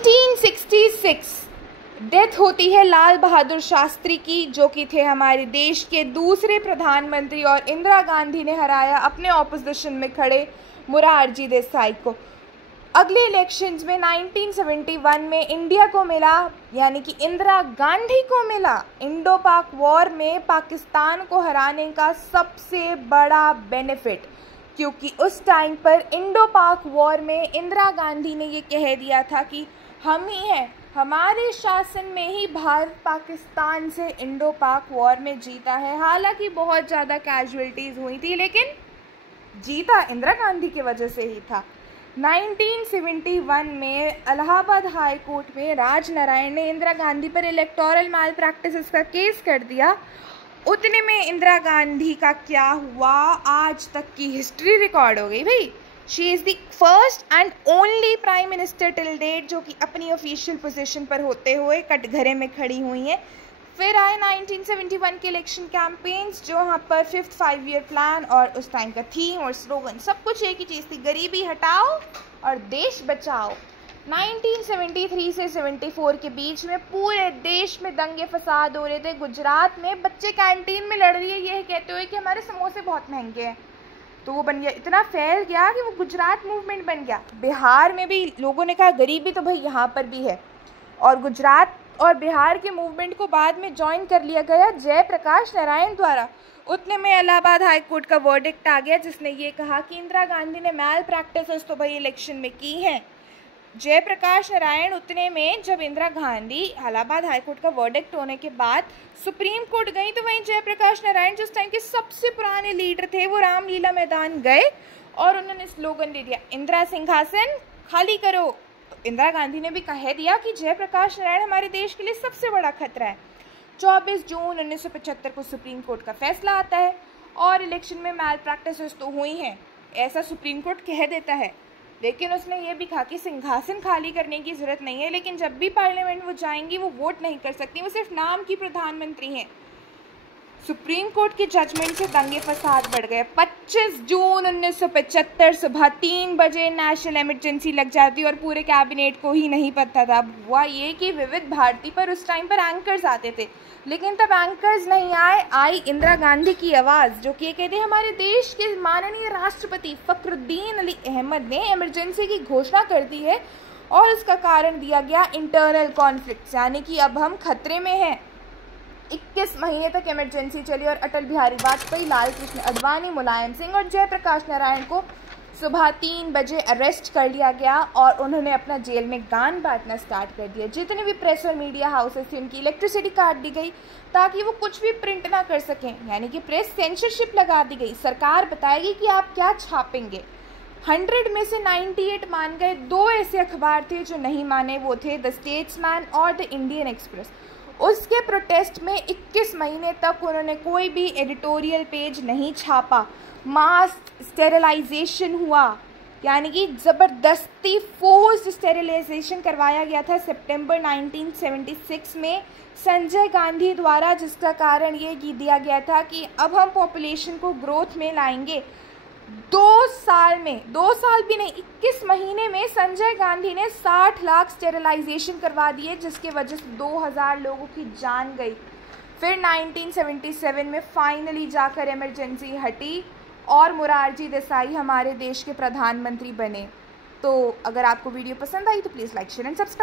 1966 death होती है लाल बहादुर शास्त्री की, जो कि थे हमारे देश के दूसरे प्रधानमंत्री, और इंदिरा गांधी ने हराया अपने ऑपोजिशन में खड़े मोरारजी देसाई को। अगले इलेक्शंस में 1971 में इंडिया को मिला, यानी कि इंदिरा गांधी को मिला, इंडो पाक वॉर में पाकिस्तान को हराने का सबसे बड़ा बेनिफिट, क्योंकि उस टाइम पर इंडो पाक वॉर में इंदिरा गांधी ने ये कह दिया था कि हम ही हैं, हमारे शासन में ही भारत पाकिस्तान से इंडो पाक वॉर में जीता है। हालांकि बहुत ज़्यादा कैजुअलिटीज़ हुई थी, लेकिन जीता इंदिरा गांधी की वजह से ही था। 1971 में इलाहाबाद हाई कोर्ट में राजनारायण ने इंदिरा गांधी पर इलेक्टोरल मैल प्रैक्टिसेस का केस कर दिया। उतने में इंदिरा गांधी का क्या हुआ, आज तक की हिस्ट्री रिकॉर्ड हो गई भाई। She is the first and only prime minister till date जो कि अपनी ऑफिशियल पोजीशन पर होते हुए कटघरे में खड़ी हुई हैं। फिर आए 1971 के इलेक्शन कैंपेन्स, जो वहाँ पर 5th 5-year प्लान और उस टाइम का थीम और स्लोगन सब कुछ एक ही चीज़ थी, गरीबी हटाओ और देश बचाओ। 1973 से 74 के बीच में पूरे देश में दंगे फसाद हो रहे थे। गुजरात में बच्चे कैंटीन में लड़ रही है ये कहते हुए कि हमारे समोसे बहुत महंगे हैं, तो वो बन गया, इतना फैल गया कि वो गुजरात मूवमेंट बन गया। बिहार में भी लोगों ने कहा गरीबी तो भाई यहाँ पर भी है, और गुजरात और बिहार के मूवमेंट को बाद में ज्वाइन कर लिया गया जयप्रकाश नारायण द्वारा। उतने में इलाहाबाद हाई कोर्ट का वर्डिक्ट आ गया, जिसने ये कहा कि इंदिरा गांधी ने मैल प्रैक्टिसेस तो भाई इलेक्शन में की हैं। जयप्रकाश नारायण उतने में जब इंदिरा गांधी इलाहाबाद हाई कोर्ट का वर्डिक्ट होने के बाद सुप्रीम कोर्ट गई, तो वहीं जयप्रकाश नारायण जिस टाइम के सबसे पुराने लीडर थे वो रामलीला मैदान गए और उन्होंने स्लोगन दे दिया, इंदिरा सिंहासन खाली करो। तो इंदिरा गांधी ने भी कह दिया कि जयप्रकाश नारायण हमारे देश के लिए सबसे बड़ा खतरा है। 24 जून 1975 को सुप्रीम कोर्ट का फैसला आता है और इलेक्शन में मैल प्रैक्टिसेस तो हुई हैं, ऐसा सुप्रीम कोर्ट कह देता है। लेकिन उसने ये भी कहा कि सिंहासन खाली करने की ज़रूरत नहीं है, लेकिन जब भी पार्लियामेंट वो जाएंगी वो वोट नहीं कर सकती, वो सिर्फ नाम की प्रधानमंत्री हैं। सुप्रीम कोर्ट के जजमेंट से दंगे फसाद बढ़ गए। 25 जून 1975 सुबह 3 बजे नेशनल इमरजेंसी लग जाती और पूरे कैबिनेट को ही नहीं पता था। हुआ ये कि विविध भारती पर उस टाइम पर एंकर्स आते थे, लेकिन तब एंकर्स नहीं आए, आई इंदिरा गांधी की आवाज़, जो कि ये कहते हमारे देश के माननीय राष्ट्रपति फखरुद्दीन अली अहमद ने इमरजेंसी की घोषणा कर दी है और उसका कारण दिया गया इंटरनल कॉन्फ्लिक्ट, यानी कि अब हम खतरे में हैं। 21 महीने तक इमरजेंसी चली और अटल बिहारी वाजपेयी, लाल कृष्ण आडवाणी, मुलायम सिंह और जयप्रकाश नारायण को सुबह 3 बजे अरेस्ट कर लिया गया और उन्होंने अपना जेल में गान बांटना स्टार्ट कर दिया। जितने भी प्रेस और मीडिया हाउसेस थी उनकी इलेक्ट्रिसिटी काट दी गई ताकि वो कुछ भी प्रिंट ना कर सकें, यानी कि प्रेस सेंसरशिप लगा दी गई। सरकार बताएगी कि आप क्या छापेंगे। 100 में से 98 मान गए। 2 ऐसे अखबार थे जो नहीं माने, वो थे द स्टेट्समैन और द इंडियन एक्सप्रेस। उसके प्रोटेस्ट में 21 महीने तक उन्होंने कोई भी एडिटोरियल पेज नहीं छापा। मास स्टेरिलाइजेशन हुआ, यानी कि ज़बरदस्ती फोर्स्ड स्टेरिलाइजेशन करवाया गया था सितंबर 1976 में संजय गांधी द्वारा, जिसका कारण ये दिया गया था कि अब हम पॉपुलेशन को ग्रोथ में लाएंगे। 2 साल में, 2 साल भी नहीं, 21 महीने में संजय गांधी ने 60 लाख स्टेरिलाइजेशन करवा दिए, जिसके वजह से 2000 लोगों की जान गई। फिर 1977 में फाइनली जाकर इमरजेंसी हटी और मोरारजी देसाई हमारे देश के प्रधानमंत्री बने। तो अगर आपको वीडियो पसंद आई तो please like share and subscribe.